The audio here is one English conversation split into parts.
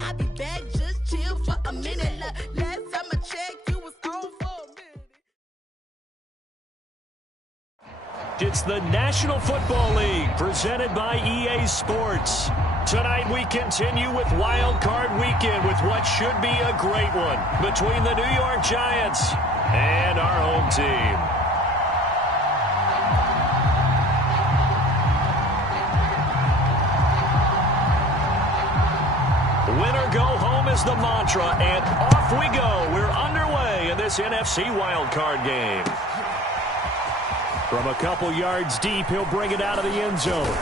I'll be back, just chill for a minute. Last time I checked, you was on for a minute. It's the National Football League presented by EA Sports. Tonight we continue with Wild Card Weekend with what should be a great one between the New York Giants and our home team. Winner go home is the mantra, and off we go. We're underway in this NFC Wild Card game. From a couple yards deep, he'll bring it out of the end zone.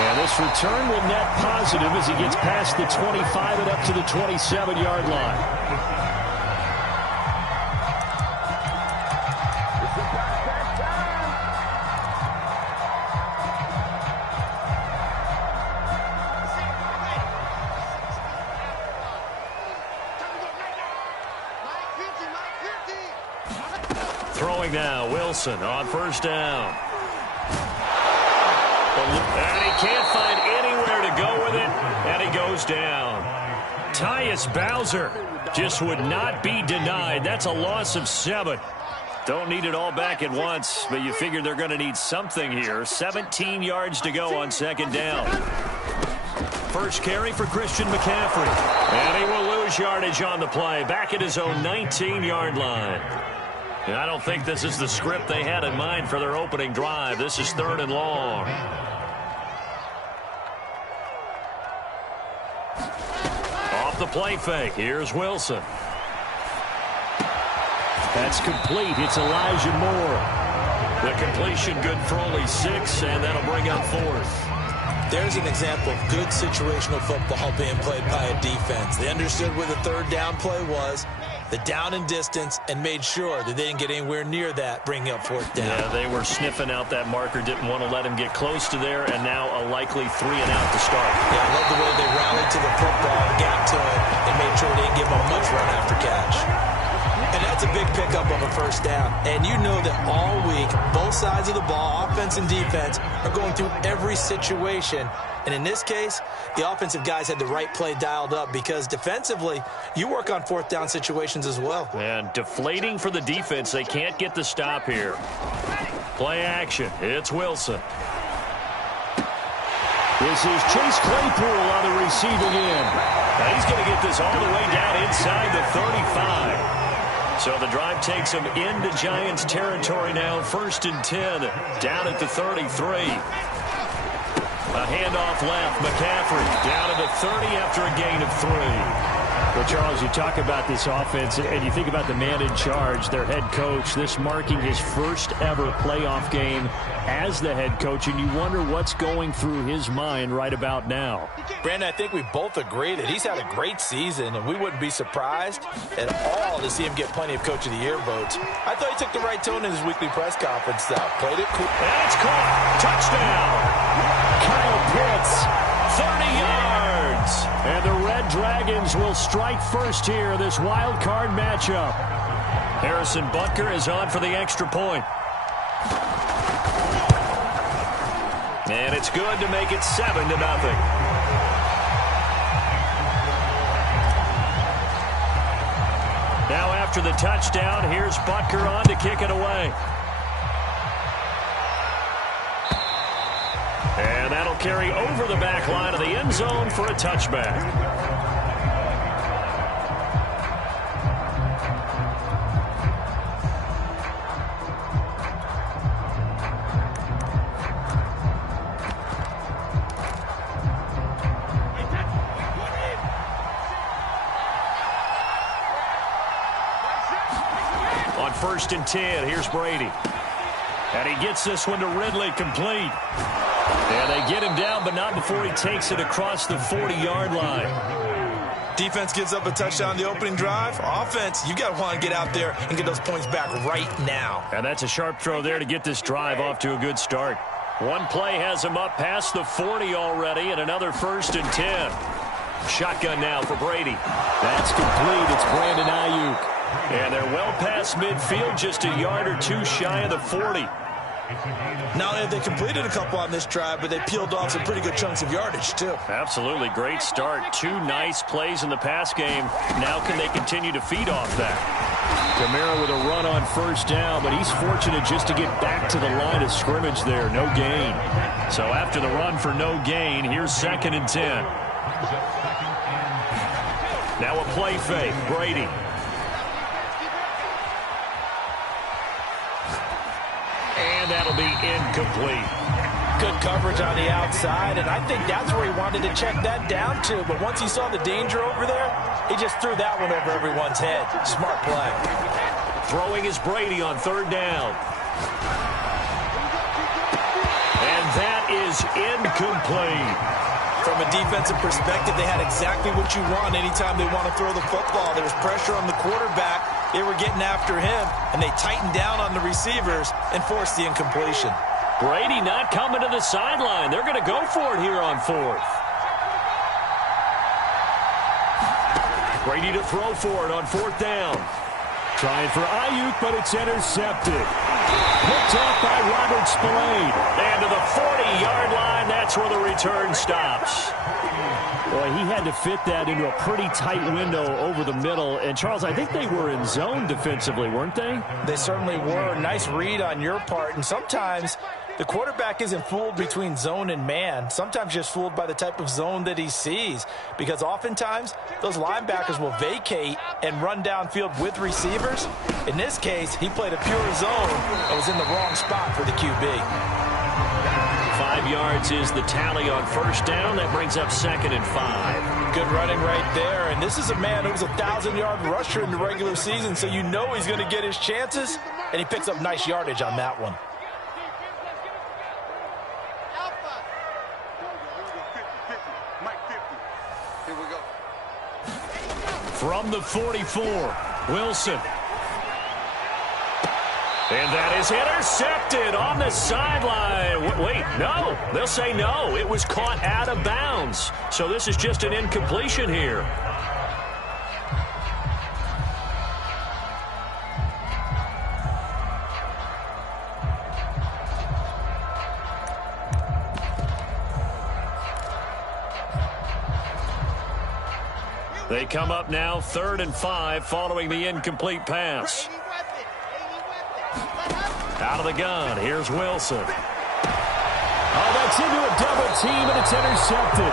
And this return will net positive as he gets past the 25 and up to the 27-yard line. Throwing now, Wilson on first down. And he can't find anywhere to go with it, and he goes down. Tyus Bowser just would not be denied. That's a loss of 7. Don't need it all back at once, but you figure they're going to need something here. 17 yards to go on second down. First carry for Christian McCaffrey. And he will lose yardage on the play, back at his own 19-yard line. And I don't think this is the script they had in mind for their opening drive. This is 3rd and long. Off the play fake. Here's Wilson. That's complete. It's Elijah Moore. The completion good for only 6, and that'll bring up 4th. There's an example of good situational football being played by a defense. They understood where the 3rd down play was, the down and distance, and made sure that they didn't get anywhere near that, bringing up 4th down. Yeah, they were sniffing out that marker, didn't want to let him get close to there, and now a likely 3 and out to start. Yeah, I love the way they rallied to the football and got to it and made sure they didn't give him much run after catch. And that's a big pickup of a first down. And you know that all week, both sides of the ball, offense and defense, are going through every situation. And in this case, the offensive guys had the right play dialed up because defensively, you work on 4th down situations as well. And deflating for the defense. They can't get the stop here. Play action. It's Wilson. This is Chase Claypool on the receiving end. Now he's going to get this all the way down inside the 35. So the drive takes him into Giants territory now. 1st and 10, down at the 33. A handoff left. McCaffrey down at the 30 after a gain of 3. Well, Charles, you talk about this offense, and you think about the man in charge, their head coach, this marking his first ever playoff game as the head coach, and you wonder what's going through his mind right about now. Brandon, I think we both agree that he's had a great season, and we wouldn't be surprised at all to see him get plenty of Coach of the Year votes. I thought he took the right tone in his weekly press conference, though. Played it cool. And it's caught. Touchdown. Kyle Pitts, 30 yards. And the Red Dragons will strike first here, this wild card matchup. Harrison Butker is on for the extra point. And it's good to make it 7-0. Now after the touchdown, here's Butker on to kick it away. And that'll carry over the back line of the end zone for a touchback. On 1st and 10, here's Brady. And he gets this one to Ridley, complete. And they get him down, but not before he takes it across the 40-yard line. Defense gives up a touchdown the opening drive. Offense, you got to want to get out there and get those points back right now. And that's a sharp throw there to get this drive off to a good start. One play has him up past the 40 already, and another 1st and 10. Shotgun now for Brady. That's complete. It's Brandon Ayuk. And they're well past midfield, just a yard or two shy of the 40. Not only have they completed a couple on this drive, but they peeled off some pretty good chunks of yardage, too. Absolutely. Great start. 2 nice plays in the pass game. Now can they continue to feed off that? Kamara with a run on first down, but he's fortunate just to get back to the line of scrimmage there. No gain. So after the run for no gain, here's 2nd and 10. Now a play fake. Brady. And that'll be incomplete. Good coverage on the outside, and I think that's where he wanted to check that down to. But once he saw the danger over there, he just threw that one over everyone's head. Smart play. Throwing is Brady on 3rd down. And that is incomplete. From a defensive perspective, they had exactly what you want anytime they want to throw the football. There was pressure on the quarterback. They were getting after him, and they tightened down on the receivers and forced the incompletion. Brady not coming to the sideline. They're going to go for it here on 4th. Brady to throw for it on 4th down. Trying for Ayuk, but it's intercepted. Picked off by Robert Spillane. And to the 40-yard line, that's where the return stops. Boy, he had to fit that into a pretty tight window over the middle. And, Charles, I think they were in zone defensively, weren't they? They certainly were. Nice read on your part. And sometimes the quarterback isn't fooled between zone and man. Sometimes just fooled by the type of zone that he sees. Because oftentimes, those linebackers will vacate and run downfield with receivers. In this case, he played a pure zone and was in the wrong spot for the QB. 5 yards is the tally on first down. That brings up 2nd and 5. Good running right there. And this is a man who was a 1,000-yard rusher in the regular season, so you know he's going to get his chances. And he picks up nice yardage on that one. From the 44, Wilson. And that is intercepted on the sideline. Wait, no. They'll say no. It was caught out of bounds. So this is just an incompletion here. They come up now 3rd and 5 following the incomplete pass. Out of the gun, here's Wilson. Oh, that's into a double team, and it's intercepted.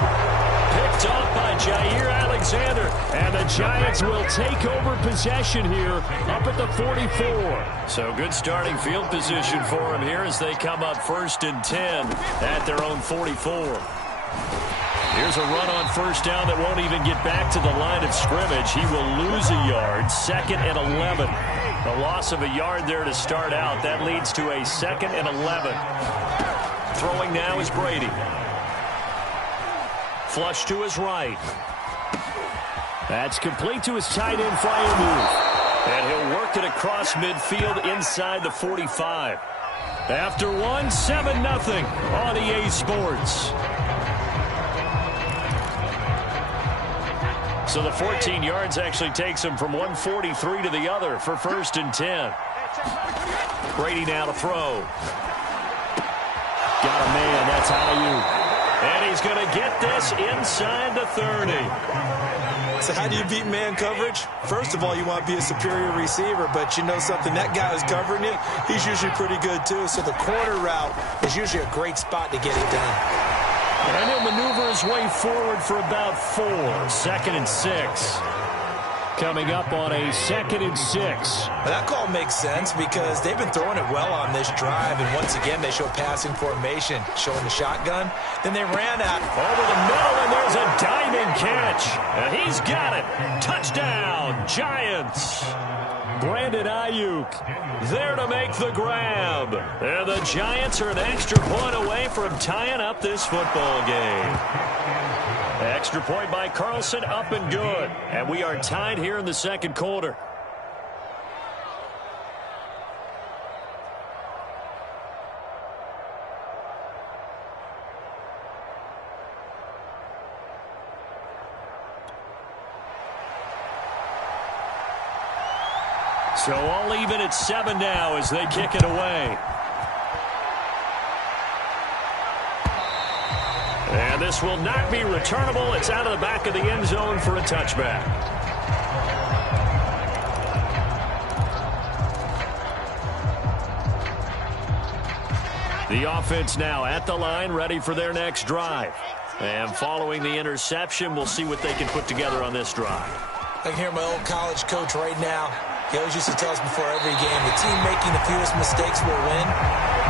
Picked off by Jair Alexander, and the Giants will take over possession here up at the 44. So good starting field position for him here as they come up 1st and 10 at their own 44. Here's a run on first down that won't even get back to the line of scrimmage. He will lose a yard, 2nd and 11. The loss of a yard there to start out. That leads to a 2nd and 11. Throwing now is Brady. Flush to his right. That's complete to his tight end, Freiermuth. And he'll work it across midfield inside the 45. After one, 7-0 on EA Sports. So the 14 yards actually takes him from 143 to the other for 1st and 10. Brady now to throw. Got a man, that's Ayuk. And he's going to get this inside the 30. So how do you beat man coverage? First of all, you want to be a superior receiver, but you know something, that guy who's covering you, he's usually pretty good too. So the corner route is usually a great spot to get it done. And he'll maneuver his way forward for about 4. 2nd and 6. Coming up on a 2nd and 6. That call makes sense because they've been throwing it well on this drive. And once again, they show passing formation, showing the shotgun. Then they ran out over the middle, and there's a diving catch. And he's got it. Touchdown, Giants. Brandon Ayuk there to make the grab. And the Giants are an extra point away from tying up this football game. Extra point by Carlson, up and good. And we are tied here in the 2nd quarter. So all even at 7 now as they kick it away. And this will not be returnable. It's out of the back of the end zone for a touchback. The offense now at the line, ready for their next drive. And following the interception, we'll see what they can put together on this drive. I can hear my old college coach right now. He always used to tell us before every game, the team making the fewest mistakes will win.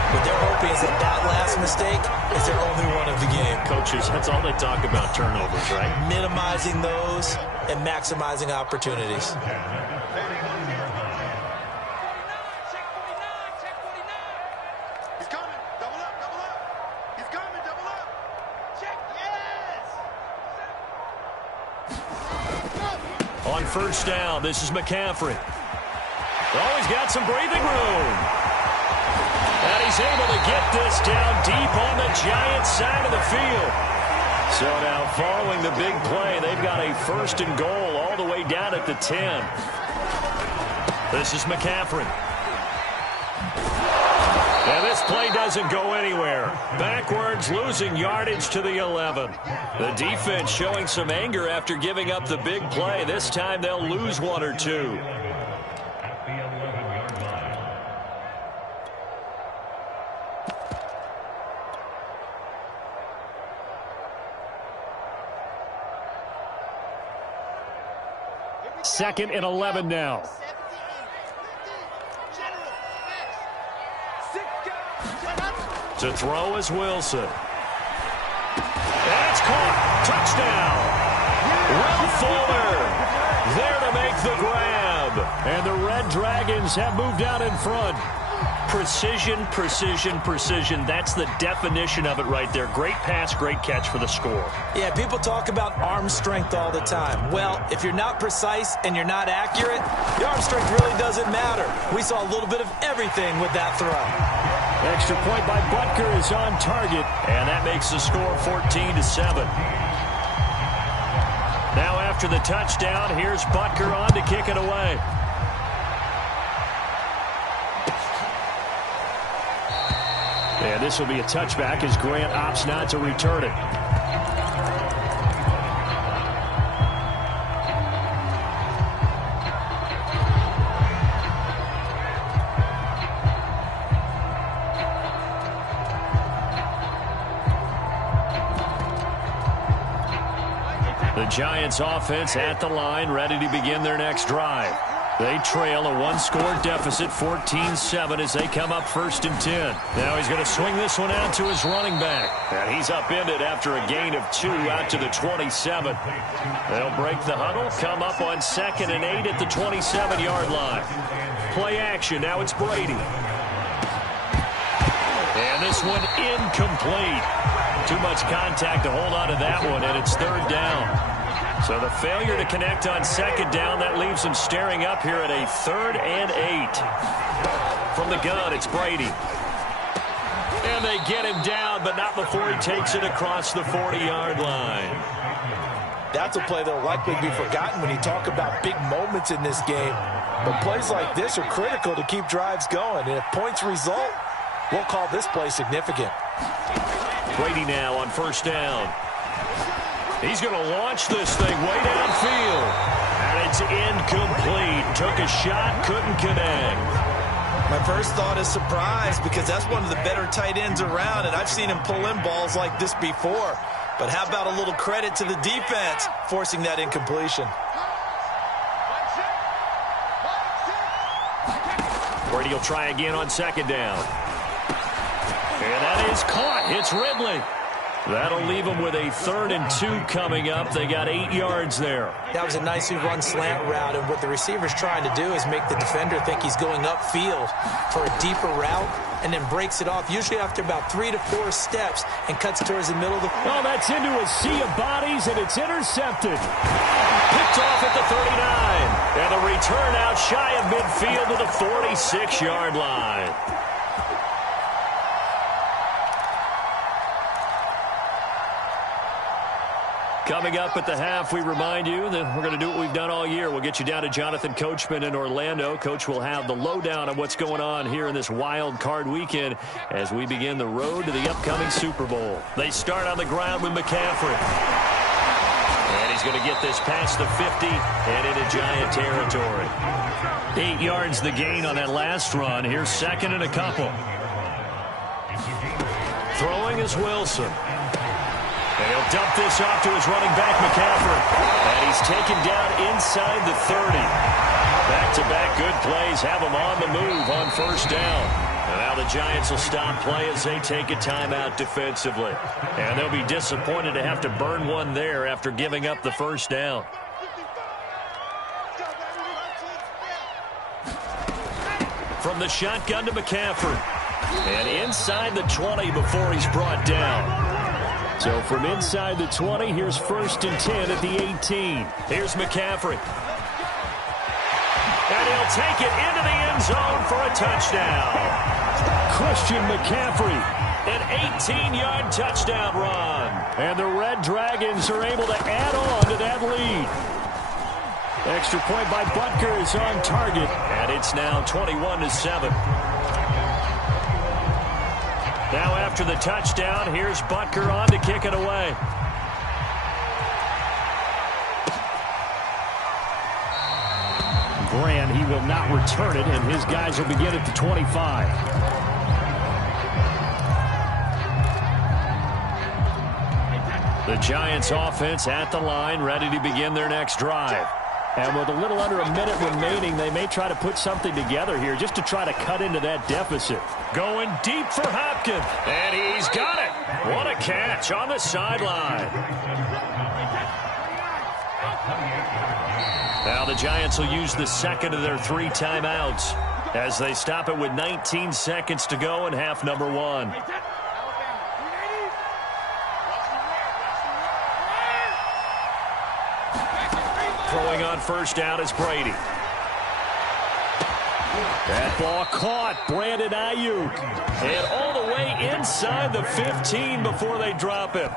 What they're hoping is that last mistake is their only one of the game. Coaches, that's all they talk about, turnovers, right? Minimizing those and maximizing opportunities. On first down, this is McCaffrey. Oh, he's got some breathing room. And he's able to get this down deep on the Giants side of the field. So now following the big play, they've got a first and goal all the way down at the 10. This is McCaffrey. And this play doesn't go anywhere. Backwards, losing yardage to the 11. The defense showing some anger after giving up the big play. This time they'll lose one or two. Second and 11 now. To throw is Wilson. That's caught. Touchdown. Will Fuller there to make the grab. And the Red Dragons have moved out in front. Precision, precision, precision. That's the definition of it right there. Great pass, great catch for the score. Yeah, people talk about arm strength all the time. Well, if you're not precise and you're not accurate, the arm strength really doesn't matter. We saw a little bit of everything with that throw. Extra point by Butker is on target, and that makes the score 14-7. Now after the touchdown, here's Butker on to kick it away. And this will be a touchback as Grant opts not to return it. The Giants offense at the line, ready to begin their next drive. They trail a one-score deficit, 14-7, as they come up first and 10. Now he's going to swing this one out to his running back. And he's upended after a gain of 2 out to the 27. They'll break the huddle, come up on 2nd and 8 at the 27-yard line. Play action, now it's Brady. And this one incomplete. Too much contact to hold on to that one, and it's 3rd down. So the failure to connect on 2nd down, that leaves him staring up here at a 3rd and 8. From the gun, it's Brady. And they get him down, but not before he takes it across the 40-yard line. That's a play that will likely be forgotten when you talk about big moments in this game. But plays like this are critical to keep drives going. And if points result, we'll call this play significant. Brady now on first down. He's going to launch this thing way downfield. And it's incomplete. Took a shot, couldn't connect. My first thought is surprise, because that's one of the better tight ends around, and I've seen him pull in balls like this before. But how about a little credit to the defense forcing that incompletion? Brady will try again on 2nd down. And that is caught. It's Ridley. That'll leave them with a 3rd and 2 coming up. They got 8 yards there. That was a nicely run slant route, and what the receiver's trying to do is make the defender think he's going upfield for a deeper route, and then breaks it off, usually after about 3 to 4 steps, and cuts towards the middle of the... Oh, that's into a sea of bodies, and it's intercepted. Picked off at the 39. And the return out shy of midfield to the 46-yard line. Coming up at the half, we remind you that we're going to do what we've done all year. We'll get you down to Jonathan Coachman in Orlando. Coach will have the lowdown on what's going on here in this wild card weekend as we begin the road to the upcoming Super Bowl. They start on the ground with McCaffrey. And he's going to get this past the 50 and into Giant territory. 8 yards the gain on that last run. Here's second and a couple. Throwing is Wilson. And he'll dump this off to his running back, McCaffrey. And he's taken down inside the 30. Back-to-back good plays have him on the move on first down. And now the Giants will stop play as they take a timeout defensively. And they'll be disappointed to have to burn one there after giving up the first down. From the shotgun to McCaffrey. And inside the 20 before he's brought down. So from inside the 20, here's first and 10 at the 18. Here's McCaffrey. And he'll take it into the end zone for a touchdown. Christian McCaffrey, an 18-yard touchdown run. And the Red Dragons are able to add on to that lead. Extra point by Butker is on target, and it's now 21-7. Now after the touchdown, here's Butker on to kick it away. Grant, he will not return it, and his guys will begin at the 25. The Giants offense at the line, ready to begin their next drive. And with a little under a minute remaining, they may try to put something together here just to try to cut into that deficit. Going deep for Hopkins, and he's got it. What a catch on the sideline. Now the Giants will use the second of their 3 timeouts as they stop it with 19 seconds to go in half number 1. Throwing on first down is Brady. That ball caught. Brandon Ayuk. And all the way inside the 15 before they drop him.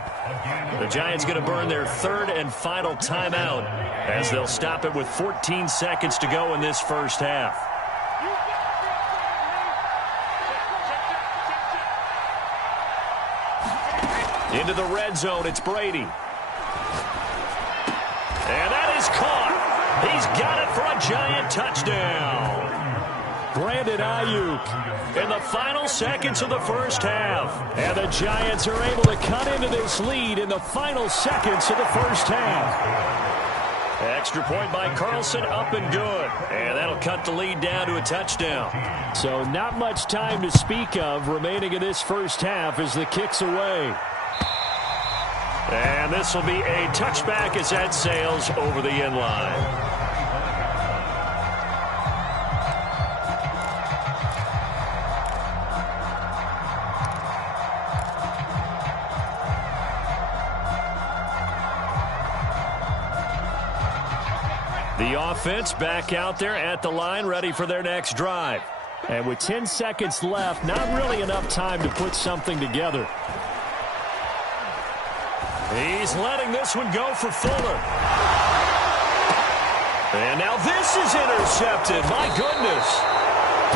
The Giants going to burn their 3rd and final timeout as they'll stop it with 14 seconds to go in this first half. Into the red zone, it's Brady. And that is caught. He's got it for a Giant touchdown. Brandon Ayuk in the final seconds of the first half. And the Giants are able to cut into this lead in the final seconds of the first half. Extra point by Carlson, up and good. And that'll cut the lead down to a touchdown. So not much time to speak of remaining in this first half as the kick's away. And this will be a touchback as that sails over the end line. The offense back out there at the line, ready for their next drive. And with 10 seconds left, not really enough time to put something together. He's letting this one go for Fuller. And now this is intercepted. My goodness.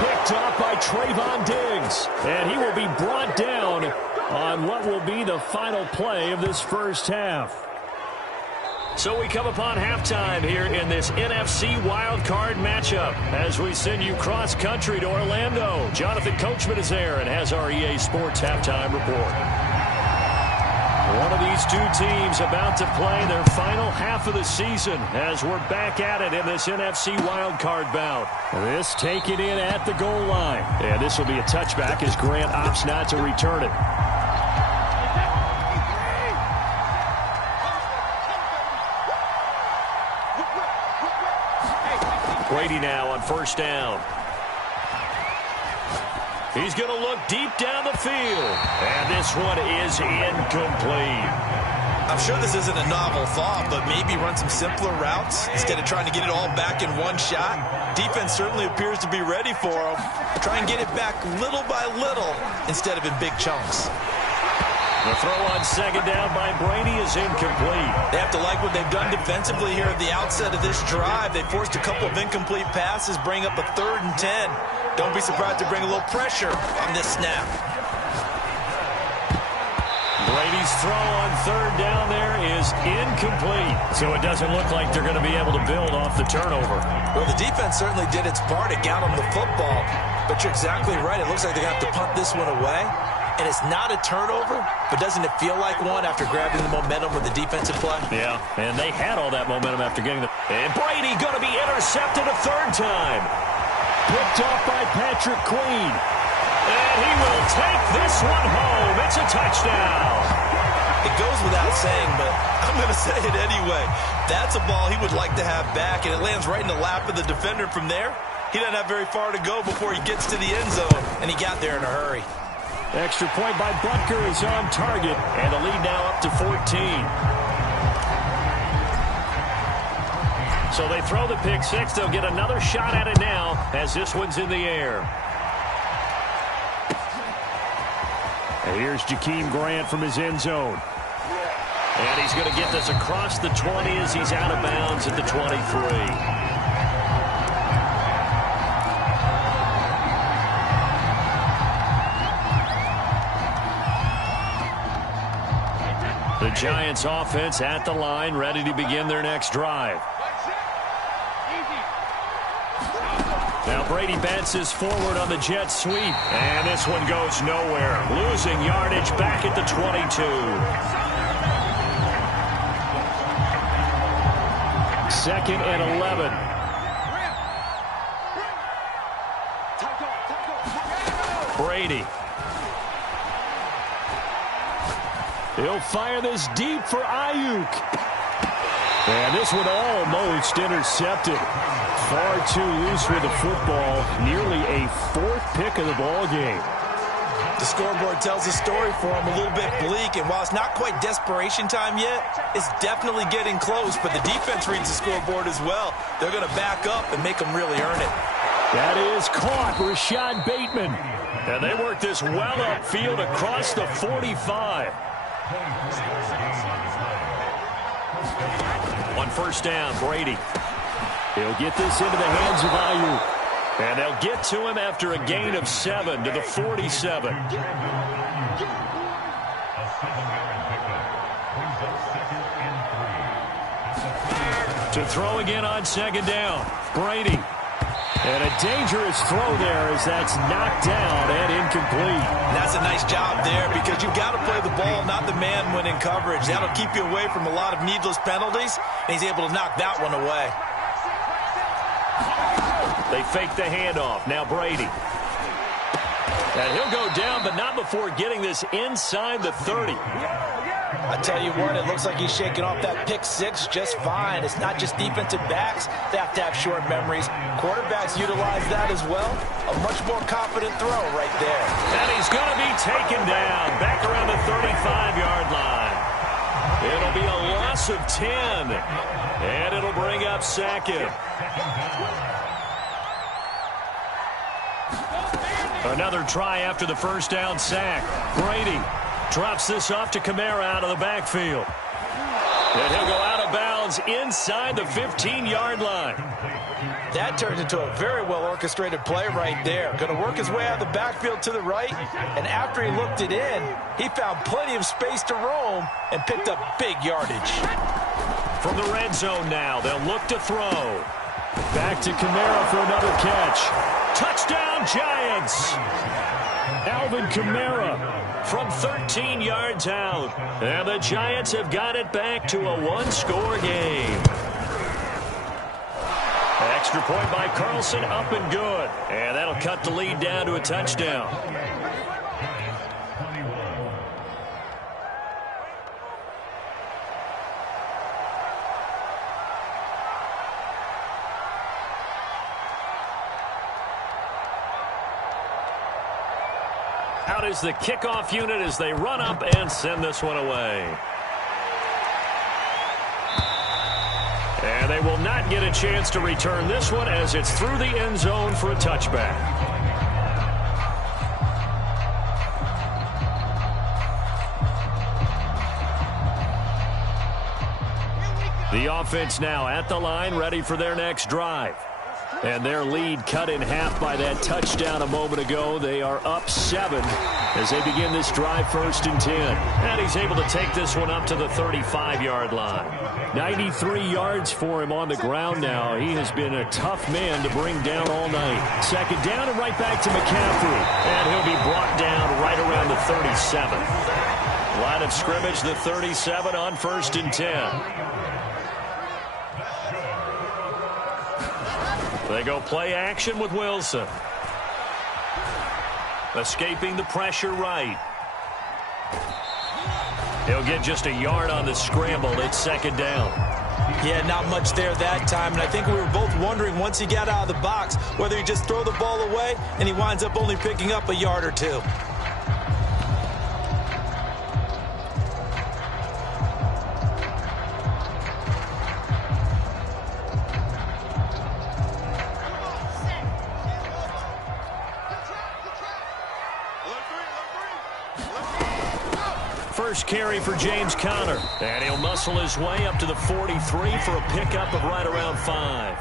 Picked off by Trayvon Diggs. And he will be brought down on what will be the final play of this first half. So we come upon halftime here in this NFC wildcard matchup as we send you cross-country to Orlando. Jonathan Coachman is there and has our EA Sports halftime report. One of these two teams about to play their final half of the season as we're back at it in this NFC wildcard bout. This taken in at the goal line. And this will be a touchback as Grant opts not to return it. Brady now on first down. He's going to look deep down the field. And this one is incomplete. I'm sure this isn't a novel thought, but maybe run some simpler routes instead of trying to get it all back in one shot. Defense certainly appears to be ready for him. Try and get it back little by little instead of in big chunks. The throw on second down by Brady is incomplete. They have to like what they've done defensively here at the outset of this drive. They forced a couple of incomplete passes, bring up a 3rd and 10. Don't be surprised to bring a little pressure on this snap. Brady's throw on 3rd down there is incomplete. So it doesn't look like they're going to be able to build off the turnover. Well, the defense certainly did its part to get them the football. But you're exactly right. It looks like they're going to have to punt this one away. And it's not a turnover, but doesn't it feel like one after grabbing the momentum with the defensive play? Yeah, and they had all that momentum after getting the... And Brady going to be intercepted a 3rd time. Picked off by Patrick Queen. And he will take this one home. It's a touchdown. It goes without saying, but I'm going to say it anyway. That's a ball he would like to have back, and it lands right in the lap of the defender from there. He doesn't have very far to go before he gets to the end zone, and he got there in a hurry. Extra point by Butker is on target, and the lead now up to 14. So they throw the pick six. They'll get another shot at it now as this one's in the air. And here's Jakeem Grant from his end zone. And he's going to get this across the 20 as he's out of bounds at the 23. The Giants offense at the line, ready to begin their next drive. Now Brady bounces forward on the jet sweep. And this one goes nowhere. Losing yardage back at the 22. 2nd and 11. Brady. He'll fire this deep for Ayuk. And this one almost intercepted. Far too loose with the football. Nearly a 4th pick of the ball game. The scoreboard tells the story for him, a little bit bleak. And while it's not quite desperation time yet, it's definitely getting close. But the defense reads the scoreboard as well. They're going to back up and make them really earn it. That is caught. Rashad Bateman. And they work this well upfield across the 45. On 1st down, Brady. He'll get this into the hands of Ayuk. And they'll get to him after a gain of 7 to the 47. To throw again on 2nd down, Brady. And a dangerous throw there as that's knocked down and incomplete. And that's a nice job there because you've got to play the ball, not the man when in coverage. That'll keep you away from a lot of needless penalties, and he's able to knock that one away. They fake the handoff. Now Brady. And he'll go down, but not before getting this inside the 30. I tell you what, it looks like he's shaking off that pick six just fine. It's not just defensive backs. They have to have short memories. Quarterbacks utilize that as well. A much more confident throw right there. And he's going to be taken down back around the 35-yard line. It'll be a loss of 10. And it'll bring up 2nd. Another try after the 1st down sack. Brady drops this off to Kamara out of the backfield. And he'll go out of bounds inside the 15-yard line. That turns into a very well-orchestrated play right there. Going to work his way out of the backfield to the right. And after he looked it in, he found plenty of space to roam and picked up big yardage. From the red zone now, they'll look to throw. Back to Kamara for another catch. Touchdown, Giants! Alvin Kamara from 13 yards out. And the Giants have got it back to a one-score game. Extra point by Carlson, up and good. And that'll cut the lead down to a touchdown. Out is the kickoff unit as they run up and send this one away. And they will not get a chance to return this one as it's through the end zone for a touchback. The offense now at the line, ready for their next drive. And their lead cut in half by that touchdown a moment ago. They are up 7 as they begin this drive, 1st and 10. And he's able to take this one up to the 35-yard line. 93 yards for him on the ground now. He has been a tough man to bring down all night. 2nd down and right back to McCaffrey. And he'll be brought down right around the 37. Line of scrimmage, the 37 on 1st and 10. They go play action with Wilson. Escaping the pressure right. He'll get just a yard on the scramble. It's 2nd down. Yeah, not much there that time. And I think we were both wondering once he got out of the box whether he just throw the ball away and he winds up only picking up a yard or 2. First carry for James Conner. And he'll muscle his way up to the 43 for a pickup of right around 5.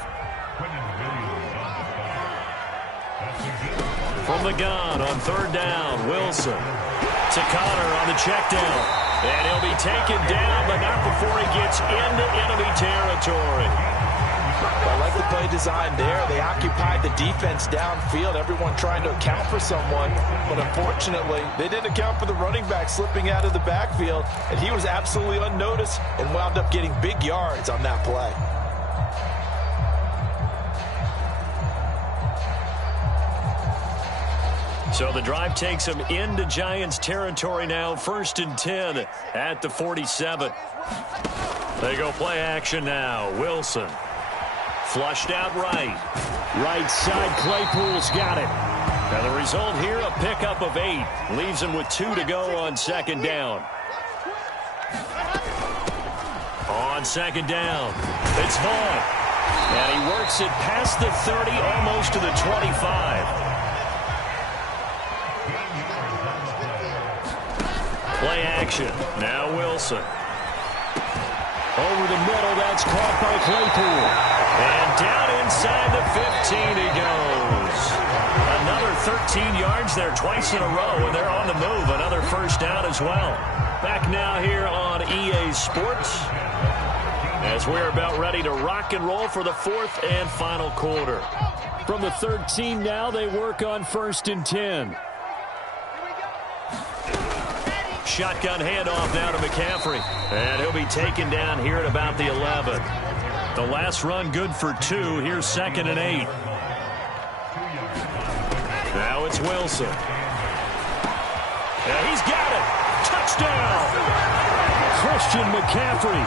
From the gun on 3rd down, Wilson. To Conner on the check down. And he'll be taken down, but not before he gets into enemy territory. I like the play design there. They occupied the defense downfield, everyone trying to account for someone. But unfortunately, they didn't account for the running back slipping out of the backfield, and he was absolutely unnoticed and wound up getting big yards on that play. So the drive takes them into Giants territory now, 1st and 10 at the 47. They go play action now. Wilson. Flushed out right. Right side, Claypool's got it. And the result here, a pickup of 8. Leaves him with 2 to go on 2nd down. On 2nd down, it's Vaughn. And he works it past the 30, almost to the 25. Play action. Now Wilson. Over the middle, that's caught by Claypool. And down inside the 15 he goes. Another 13 yards there twice in a row, and they're on the move. Another 1st down as well. Back now here on EA Sports as we're about ready to rock and roll for the 4th and final quarter. From the 13 now, they work on 1st and 10. Shotgun handoff now to McCaffrey. And he'll be taken down here at about the 11. The last run good for 2. Here's 2nd and 8. Now it's Wilson. And he's got it. Touchdown. Christian McCaffrey.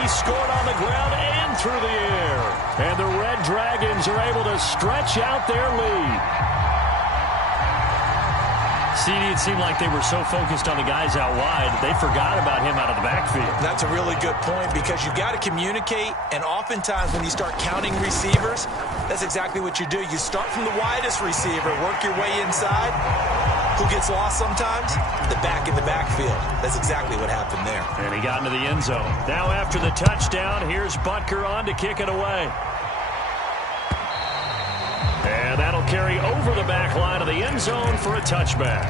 He scored on the ground and through the air. And the Red Dragons are able to stretch out their lead. CD, it seemed like they were so focused on the guys out wide, they forgot about him out of the backfield. That's a really good point because you've got to communicate, and oftentimes when you start counting receivers, that's exactly what you do. You start from the widest receiver, work your way inside. Who gets lost sometimes? The back in the backfield. That's exactly what happened there. And he got into the end zone. Now after the touchdown, here's Butker on to kick it away. And that'll carry over the back line of the end zone for a touchback.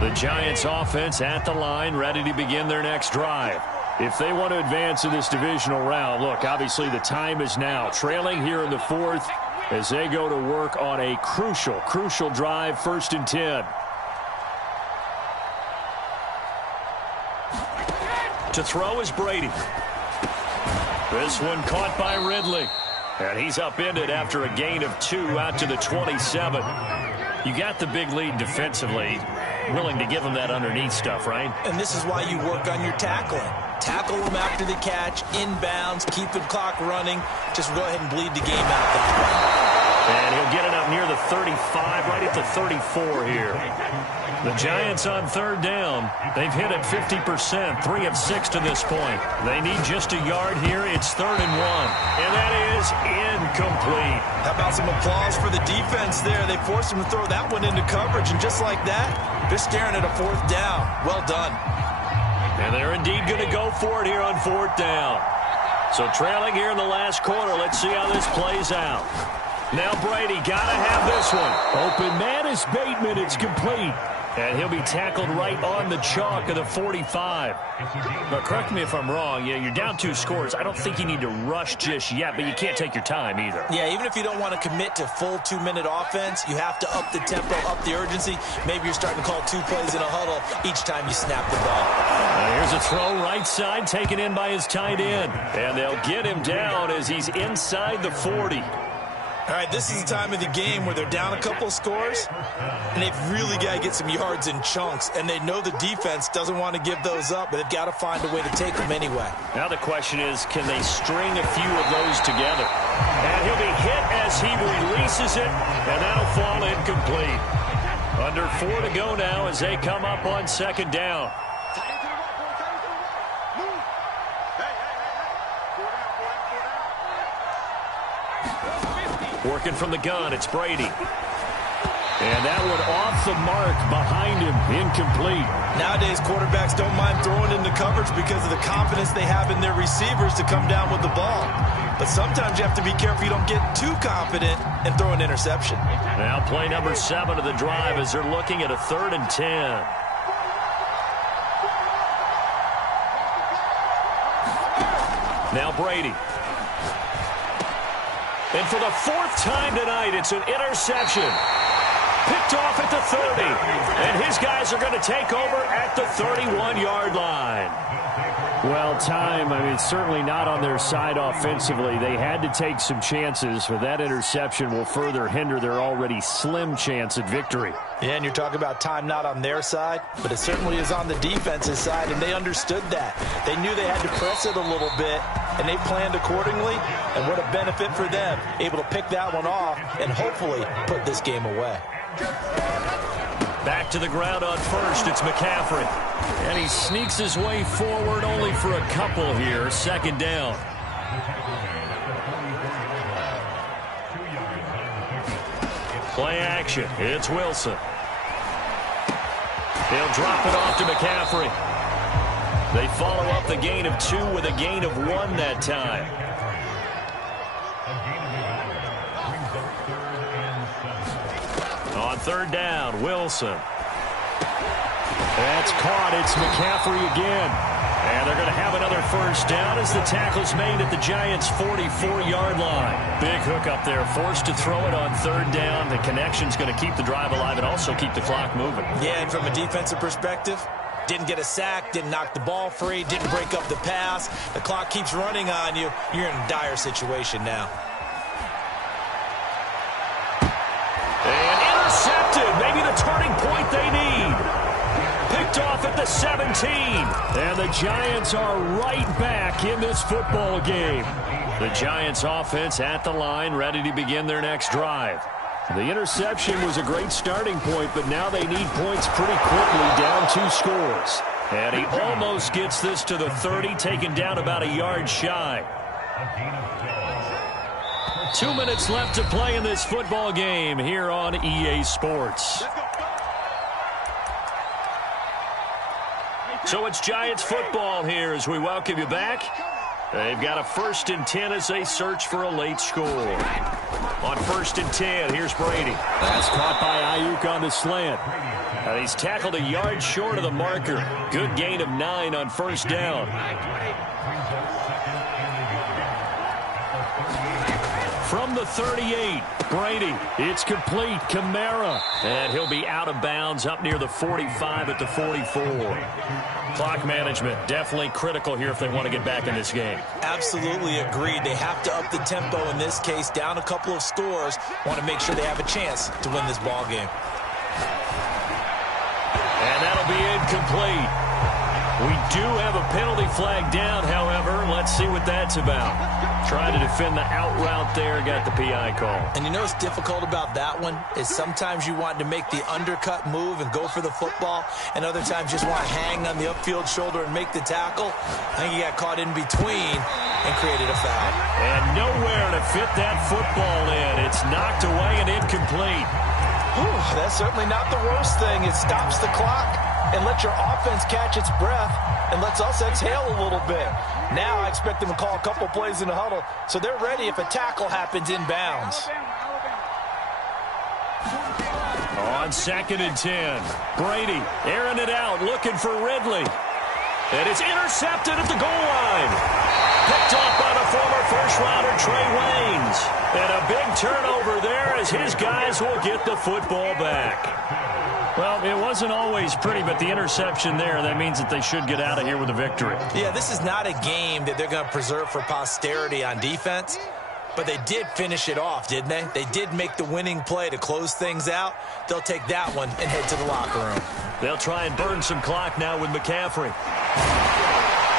The Giants offense at the line, ready to begin their next drive. If they want to advance in this divisional round, look, obviously the time is now. Trailing here in the 4th as they go to work on a crucial drive, 1st and 10. To throw is Brady. This one caught by Ridley. And he's upended after a gain of 2 out to the 27. You got the big lead defensively. Willing to give him that underneath stuff, right? And this is why you work on your tackling. Tackle them after the catch, inbounds, keep the clock running. Just go ahead and bleed the game out that way. And he'll get it up near the 35, right at the 34 here. The Giants on third down. They've hit it 50%, 3 of 6 to this point. They need just a yard here. It's 3rd and 1. And that is incomplete. How about some applause for the defense there? They forced him to throw that one into coverage, and just like that, they're staring at a 4th down. Well done. And they're indeed going to go for it here on 4th down. So trailing here in the last quarter. Let's see how this plays out. Now Brady got to have this one. Open man is Bateman. It's complete. And he'll be tackled right on the chalk of the 45. But correct me if I'm wrong. Yeah, you're down 2 scores. I don't think you need to rush just yet, but you can't take your time either. Yeah, even if you don't want to commit to full 2-minute offense, you have to up the tempo, up the urgency. Maybe you're starting to call 2 plays in a huddle each time you snap the ball. Here's a throw right side, taken in by his tight end. And they'll get him down as he's inside the 40. All right, this is the time of the game where they're down a couple of scores, and they've really got to get some yards in chunks, and they know the defense doesn't want to give those up, but they've got to find a way to take them anyway. Now the question is, can they string a few of those together? And he'll be hit as he releases it, and that'll fall incomplete. Under 4 to go now as they come up on 2nd down. Working from the gun, it's Brady. And that one off the mark behind him, incomplete. Nowadays, quarterbacks don't mind throwing into coverage because of the confidence they have in their receivers to come down with the ball. But sometimes you have to be careful you don't get too confident and throw an interception. Now play number 7 of the drive as they're looking at a 3rd and 10. Now Brady. And for the 4th time tonight, it's an interception. Picked off at the 30. And his guys are going to take over at the 31-yard line. Well, time, I mean, certainly not on their side offensively. They had to take some chances, but that interception will further hinder their already slim chance at victory. Yeah, and you're talking about time not on their side, but it certainly is on the defense's side, and they understood that. They knew they had to press it a little bit, and they planned accordingly, and what a benefit for them, able to pick that one off and hopefully put this game away. Back to the ground on first, it's McCaffrey. And he sneaks his way forward only for a couple here, 2nd down. Play action, it's Wilson. He'll drop it off to McCaffrey. They follow up the gain of 2 with a gain of 1 that time. On 3rd down, Wilson. That's caught. It's McCaffrey again. And they're going to have another 1st down as the tackle's made at the Giants' 44-yard line. Big hook up there, forced to throw it on 3rd down. The connection's going to keep the drive alive and also keep the clock moving. Yeah, and from a defensive perspective, didn't get a sack, didn't knock the ball free, didn't break up the pass. The clock keeps running on you. You're in a dire situation now. And intercepted. Maybe the turning point they need. Picked off at the 17. And the Giants are right back in this football game. The Giants offense at the line, ready to begin their next drive. The interception was a great starting point, but now they need points pretty quickly, down 2 scores. And he almost gets this to the 30, taken down about a yard shy. 2 minutes left to play in this football game here on EA Sports. So it's Giants football here as we welcome you back. They've got a 1st and 10 as they search for a late score. On 1st and 10, here's Brady. That's caught by Ayuk on the slant. And he's tackled a yard short of the marker. Good gain of 9 on 1st down. From the 38, Brady. It's complete. Kamara. And he'll be out of bounds up near the 45 at the 44. Clock management definitely critical here if they want to get back in this game. Absolutely agreed. They have to up the tempo in this case, down a couple of scores. Want to make sure they have a chance to win this ball game. And that'll be incomplete. We do have a penalty flag down, however. Let's see what that's about. Trying to defend the out route there, got the PI call. And you know what's difficult about that one is sometimes you want to make the undercut move and go for the football, and other times just want to hang on the upfield shoulder and make the tackle. I think he got caught in between and created a foul. And nowhere to fit that football in. It's knocked away and incomplete. Whew, that's certainly not the worst thing. It stops the clock and lets your offense catch its breath and lets us exhale a little bit. Now I expect them to call a couple plays in the huddle so they're ready if a tackle happens inbounds. On 2nd and 10, Brady airing it out, looking for Ridley. And it's intercepted at the goal line. Picked off by the former first-rounder Trey Waynes. And a big turnover there as his guys will get the football back. Well, it wasn't always pretty, but the interception there, that means that they should get out of here with a victory. Yeah, this is not a game that they're going to preserve for posterity on defense, but they did finish it off, didn't they? They did make the winning play to close things out. They'll take that one and head to the locker room. They'll try and burn some clock now with McCaffrey.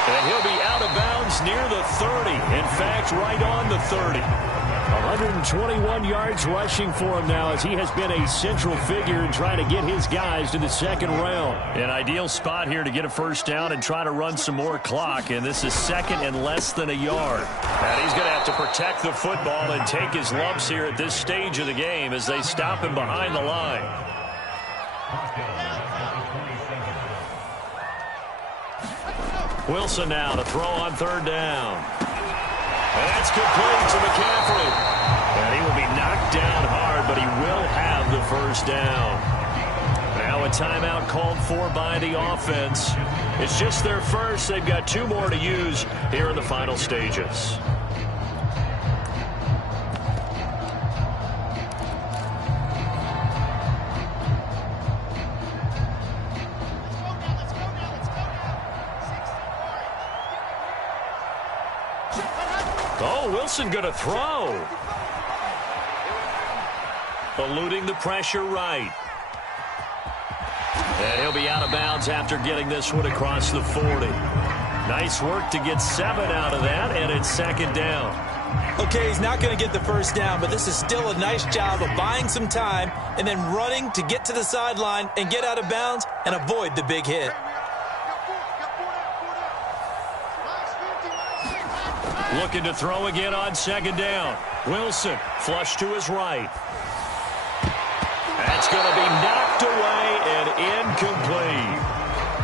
And he'll be out of bounds near the 30. In fact, right on the 30. 121 yards rushing for him now as he has been a central figure in trying to get his guys to the second round. An ideal spot here to get a first down and try to run some more clock. And this is second and less than a yard. And he's going to have to protect the football and take his lumps here at this stage of the game as they stop him behind the line. Wilson now to throw on 3rd down. And that's complete to McCaffrey. And he will be knocked down hard, but he will have the first down. Now a timeout called for by the offense. It's just their first. They've got 2 more to use here in the final stages. Oh, Wilson going to throw. Eluding the pressure right. And he'll be out of bounds after getting this one across the 40. Nice work to get 7 out of that, and it's 2nd down. Okay, he's not going to get the first down, but this is still a nice job of buying some time and then running to get to the sideline and get out of bounds and avoid the big hit. Looking to throw again on 2nd down. Wilson, flush to his right. That's going to be knocked away and incomplete.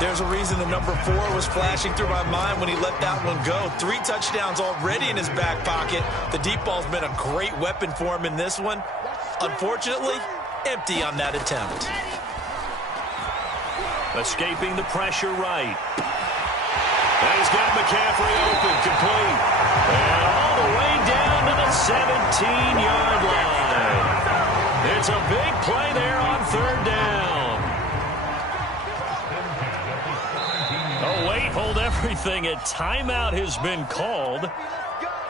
There's a reason the number 4 was flashing through my mind when he let that one go. 3 touchdowns already in his back pocket. The deep ball's been a great weapon for him in this one. Unfortunately, empty on that attempt. Escaping the pressure right. And he's got McCaffrey open, complete. And all the way down to the 17-yard line. It's a big play there on 3rd down. Oh, wait, hold everything. A timeout has been called.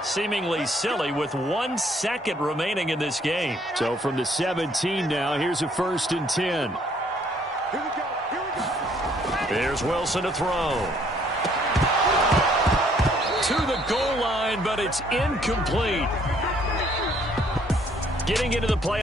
Seemingly silly with 1 second remaining in this game. So from the 17 now, here's a 1st and 10. Here's Wilson to throw. To the goal line, but it's incomplete. Getting into the play.